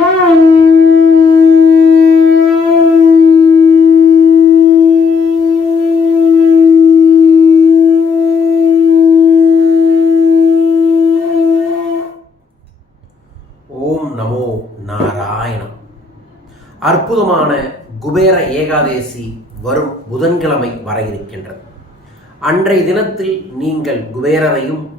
ஓம் நமோ நாராயணம். அற்புதமான குபேர ஏகாதேசி வரும் புதன்கிழமை வர இருக்கின்றது அன்றைய தினத்தில் நீங்கள் குபேரரையும்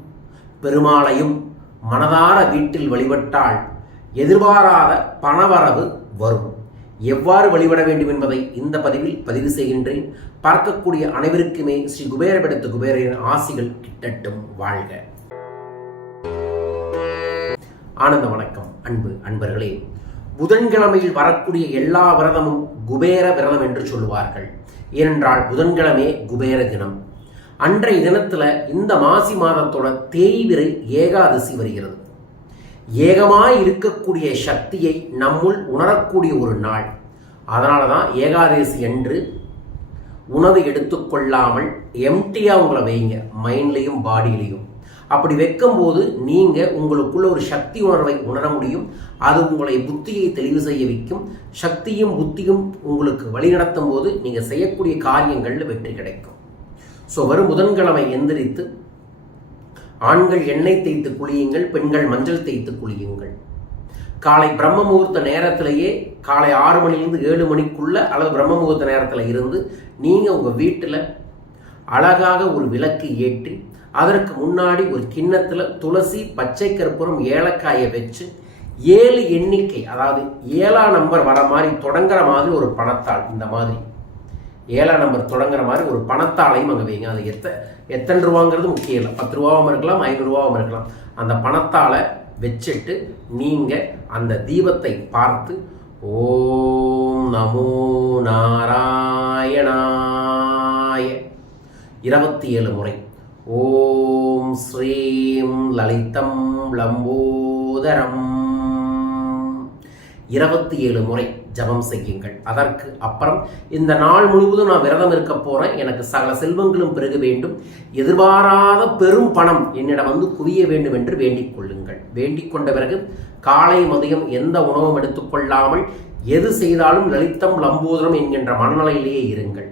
பெருமாளையும் மனதார வீட்டில் வழிபட்டால் எதிர்பாராத பணவரவு வரும். எவ்வாறு வழிபட வேண்டும் என்பதை இந்த பதிவில் பதிவு செய்கின்றேன். பார்க்கக்கூடிய அனைவருக்குமே ஸ்ரீ குபேரபிடத்து குபேரின் ஆசிகள் கிட்டட்டும் வாழ்க. ஆனந்த வணக்கம் அன்பு அன்பர்களே. புதன்கிழமையில் வரக்கூடிய எல்லா விரதமும் குபேர விரதம் என்று சொல்லுவார்கள். ஏனென்றால் புதன்கிழமே குபேர தினம். அன்றைய தினத்துல இந்த மாசி மாதத்தோட தேய்விரை ஏகாதசி வருகிறது. ஏகமாய் இருக்கக்கூடிய சக்தியை நம்முள் உணரக்கூடிய ஒரு நாள். அதனால தான் ஏகாதேசி என்று உணவு எடுத்துக்கொள்ளாமல் எம்டியாக உங்களை வைங்க. மைண்ட்லேயும் பாடியிலையும் அப்படி வைக்கும்போது நீங்கள் உங்களுக்குள்ள ஒரு சக்தி உணர்வை உணர முடியும். அது உங்களை புத்தியை தெளிவு செய்ய வைக்கும். சக்தியும் புத்தியும் உங்களுக்கு வழிநடத்தும் போது நீங்கள் செய்யக்கூடிய காரியங்களில் வெற்றி கிடைக்கும். ஸோ வரும் புதன்கிழமை எந்திரித்து ஆண்கள் எண்ணெய் தேய்த்து குளியுங்கள் பெண்கள் மஞ்சள் தேய்த்து குளியுங்கள். காலை பிரம்ம முகூர்த்த நேரத்திலேயே காலை ஆறு மணிலேருந்து ஏழு மணிக்குள்ள அல்லது பிரம்ம முகூர்த்த நேரத்தில் இருந்து நீங்கள் உங்கள் வீட்டில் அழகாக ஒரு விளக்கு ஏற்றி அதற்கு முன்னாடி ஒரு கிண்ணத்தில் துளசி பச்சை கற்பூரம் ஏலக்காயை வச்சு ஏழு எண்ணிக்கை அதாவது ஏழாம் நம்பர் வர மாதிரி தொடங்குற மாதிரி ஒரு பணத்தாள் இந்த மாதிரி. ஏழாம் நம்பர் தொடங்குற மாதிரி ஒரு பணத்தாலையும் அங்கே வைங்க. அது எத்த எத்தனை ரூபாங்கிறது முக்கியம் இல்லை. பத்து ரூபாவும் இருக்கலாம் ஐநூறு ரூபாவும் இருக்கலாம். அந்த பணத்தால வச்சுட்டு நீங்கள் அந்த தீபத்தை பார்த்து ஓம் நமோ நாராயணாய இருபத்தி ஏழு முறை. ஓம் ஸ்ரீம் லலிதம் லம்போதரம். இருபத்தி ஏழு முறை. ஜபம் செய்யுங்கள். அதற்கு அப்புறம் இந்த நாள் முழுவதும் நான் விரதம் இருக்க போறேன். எனக்கு சகல செல்வங்களும் பெருக வேண்டும். எதிர்பாராத பெரும் பணம் என்னிடம் வந்து குவிய வேண்டும் என்று வேண்டிக் கொள்ளுங்கள். வேண்டிக் கொண்ட பிறகு காலை மதியம் எந்த உணவும் எடுத்துக்கொள்ளாமல் எது செய்தாலும் லலித்தம் லம்போதரம் என்கின்ற மனநிலையிலேயே இருங்கள்.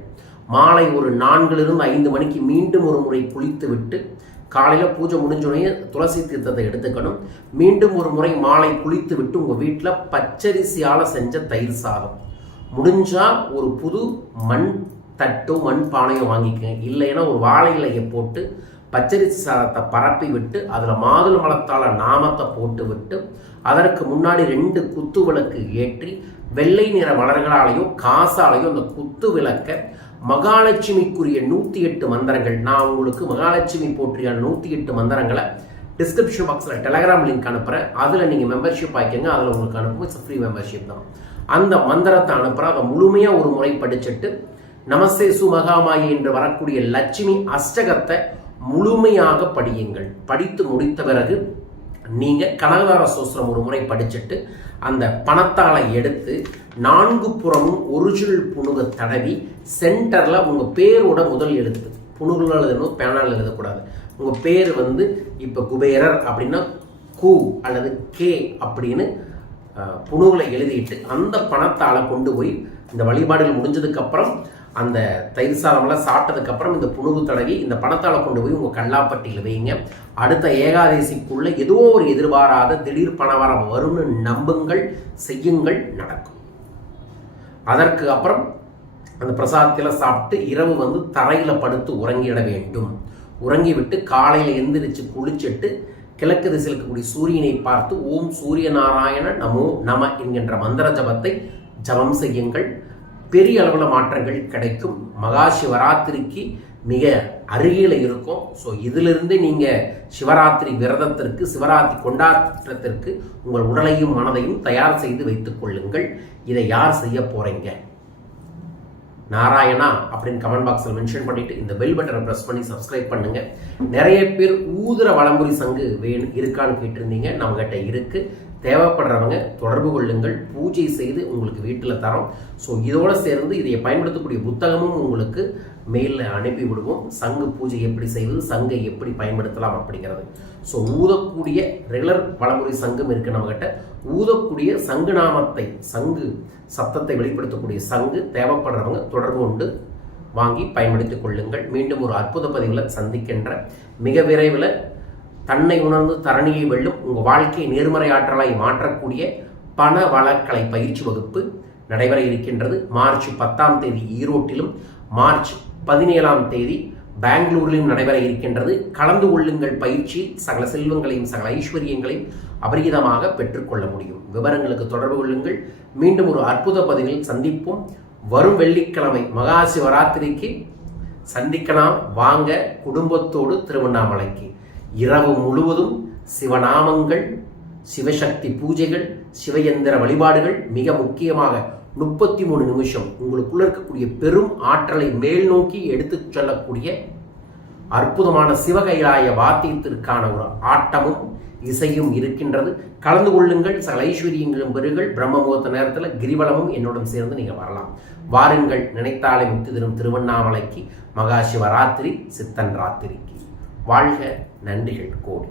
மாலை ஒரு நான்கிலிருந்து ஐந்து மணிக்கு மீண்டும் ஒரு முறை குளித்து விட்டு காலையில் பூஜை முடிஞ்சோடனே துளசி தீர்த்தத்தை எடுத்துக்கணும். மீண்டும் ஒரு முறை மாலை குளித்து விட்டு உங்கள் வீட்டில் பச்சரிசியால் செஞ்ச தயிர் சாதம். முடிஞ்சால் ஒரு புது மண் தட்டோ மண் பானையோ வாங்கிக்கங்க. இல்லைன்னா ஒரு வாழை இலையை போட்டு பச்சரிசி சாதத்தை பரப்பி விட்டு அதில் மாதுளை மலத்தால் நாமத்தை போட்டு விட்டு அதற்கு முன்னாடி ரெண்டு குத்து விளக்கு ஏற்றி வெள்ளை நிற மலர்களாலேயோ காசாலேயோ அந்த குத்து விளக்கை மகாலட்சுமிக்குரிய நூற்றி எட்டு மந்திரங்கள். நான் உங்களுக்கு மகாலட்சுமி போற்றிய நூற்றி எட்டு மந்திரங்களை டிஸ்கிரிப்ஷன் பாக்ஸில் டெலகிராம் லிங்க் அனுப்புகிறேன் அதில் நீங்கள் மெம்பர்ஷிப் ஆக்கிங்க அதில் உங்களுக்கு அனுப்பும் ஃப்ரீ மெம்பர்ஷிப் தான். அந்த மந்திரத்தை அனுப்புகிறேன் அதை முழுமையாக ஒரு முறை படிச்சுட்டு நமஸ்தே சுமகாமாயி என்று வரக்கூடிய லட்சுமி அஷ்டகத்தை முழுமையாக படியுங்கள். படித்து முடித்த பிறகு நீங்கள் கனகதார சோஸ்திரம் ஒரு முறை படிச்சுட்டு அந்த பணத்தாளை எடுத்து நான்கு புறமும் ஒரிஜினல் புணுக தடவி சென்டரில் உங்கள் பேரோட முதல் எழுத்து. புணுகுல எழுதணும் பேனால் எழுதக்கூடாது. உங்கள் பேர் வந்து இப்போ குபேரர் அப்படின்னா கு அல்லது கே அப்படின்னு புணுகளை எழுதிட்டு அந்த பணத்தால் கொண்டு போய் இந்த வழிபாடுகள் முடிஞ்சதுக்கப்புறம் அந்த தயிர் சாதமெல்லாம் சாப்பிட்டதுக்கப்புறம் இந்த புணுகு தடவி இந்த பணத்தால் கொண்டு போய் உங்கள் கல்லாப்பட்டியில் வைங்க. அடுத்த ஏகாதசிக்குள்ளே ஏதோ ஒரு எதிர்பாராத திடீர் பணவரம் வரும்னு நம்புங்கள் செய்யுங்கள் நடக்கும். அதற்கு அப்புறம் அந்த பிரசாதத்தில் சாப்பிட்டு இரவு வந்து தரையில் படுத்து உறங்கிட வேண்டும். உறங்கி விட்டு காலையில் எந்திரிச்சு குளிச்சுட்டு கிழக்கு திசையில் இருக்கக்கூடிய சூரியனை பார்த்து ஓம் சூரிய நாராயண நமோ நம என்கின்ற மந்திர ஜபத்தை ஜபம் செய்யுங்கள். பெரிய அளவில் மாற்றங்கள் கிடைக்கும். மகா சிவராத்திரிக்கு மிக அருகில் இருக்கும். ஸோ இதிலிருந்து நீங்கள் சிவராத்திரி விரதத்திற்கு சிவராத்திரி கொண்டாட்டத்திற்கு உங்கள் உடலையும் மனதையும் தயார் செய்து வைத்துக் கொள்ளுங்கள். இதை யார் செய்ய போகிறீங்க நாராயணா அப்படின்னு கமெண்ட் பாக்ஸில் மென்ஷன் பண்ணிட்டு இந்த பெல் பட்டனை ப்ரெஸ் பண்ணி சப்ஸ்கிரைப் பண்ணுங்க. நிறைய பேர் ஊதுற வளம்புரி சங்கு வேணும் இருக்கான்னு கேட்டிருந்தீங்க. நம்மகிட்ட இருக்கு. தேவைப்படுறவங்க தொடர்பு கொள்ளுங்கள். பூஜை செய்து உங்களுக்கு வீட்டில் தரோம். ஸோ இதோடு சேர்ந்து இதை பயன்படுத்தக்கூடிய புத்தகமும் உங்களுக்கு மெயிலில் அனுப்பி விடுவோம். சங்கு பூஜை எப்படி செய்வது சங்கை எப்படி பயன்படுத்தலாம் அப்படிங்கிறது. ஸோ ஊதக்கூடிய ரெகுலர் பழமுறை சங்கம் இருக்கு நம்மகிட்ட. ஊதக்கூடிய சங்கு நாமத்தை சங்கு சத்தத்தை வெளிப்படுத்தக்கூடிய சங்கு தேவைப்படுறவங்க தொடர்பு கொண்டு வாங்கி பயன்படுத்திக் கொள்ளுங்கள். மீண்டும் ஒரு அற்புத பதிவில் சந்திக்கின்ற மிக விரைவில் தன்னை உணர்ந்து தரணியை வெல்லும் உங்கள் வாழ்க்கையை நேர்மறை ஆற்றலாய் மாற்றக்கூடிய பண வளக்கலை பயிற்சி வகுப்பு நடைபெற இருக்கின்றது. மார்ச் பத்தாம் தேதி ஈரோட்டிலும் மார்ச் பதினேழாம் தேதி பெங்களூரிலும் நடைபெற இருக்கின்றது. கலந்து கொள்ளுங்கள் பயிற்சி சகல செல்வங்களையும் சகல ஐஸ்வர்யங்களையும் அபரிதமாக பெற்றுக்கொள்ள முடியும். விவரங்களுக்கு தொடர்பு கொள்ளுங்கள். மீண்டும் ஒரு அற்புத பதிவில் சந்திப்போம். வரும் வெள்ளிக்கிழமை மகா சிவராத்திரிக்கு சந்திக்கலாம். வாங்க குடும்பத்தோடு திருவண்ணாமலைக்கு. இரவு முழுவதும் சிவநாமங்கள் சிவசக்தி பூஜைகள் சிவயந்திர வழிபாடுகள் மிக முக்கியமாக முப்பத்தி மூணு நிமிஷம் உங்களுக்குள்ள இருக்கக்கூடிய பெரும் ஆற்றலை மேல் நோக்கி எடுத்துச் செல்லக்கூடிய அற்புதமான சிவகைலாய வாத்தியத்திற்கான ஒரு ஆட்டமும் இசையும் இருக்கின்றது. கலந்து கொள்ளுங்கள் சகல ஐஸ்வர்யங்களும் பெறுங்கள். பிரம்ம நேரத்தில் கிரிவலமும் என்னுடன் சேர்ந்து நீங்கள் வரலாம். வாருங்கள் நினைத்தாலே முக்தி தரும் திருவண்ணாமலைக்கு. மகா சிவராத்திரி சித்தன் ராத்திரிக்கு. வாழ்க நன்றிகள் கோடி.